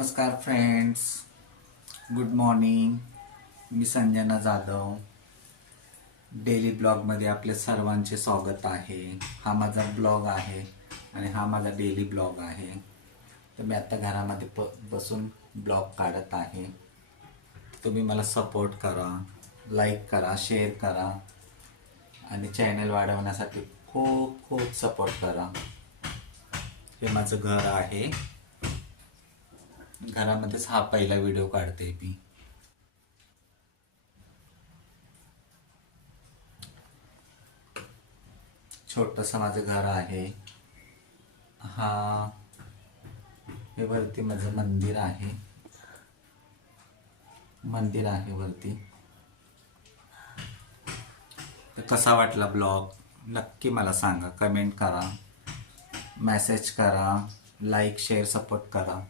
नमस्कार friends, good morning. मी Sanjana Jadhav. Daily ब्लॉगमध्ये आपले सर्वांचे स्वागत आहे. हा माझा ब्लॉग आहे आणि हा माझा डेली ब्लॉग आहे. तर मी आता घरामध्ये बसून ब्लॉग काढत आहे. तुम्ही मला सपोर्ट करा, लाईक करा, शेअर करा आणि चॅनल वाढवण्यासाठी खूप खूप सपोर्ट करा. हे माझं घर आहे. घरामध्येच हा पहिला व्हिडिओ काढते मी. छोटंसं माझं घर आहे. हे वरती माझं मंदिर आहे. वरती. तर कसा वाटला ब्लॉग नक्की मला सांगा, कमेंट करा, मेसेज करा, लाईक शेअर सपोर्ट करा.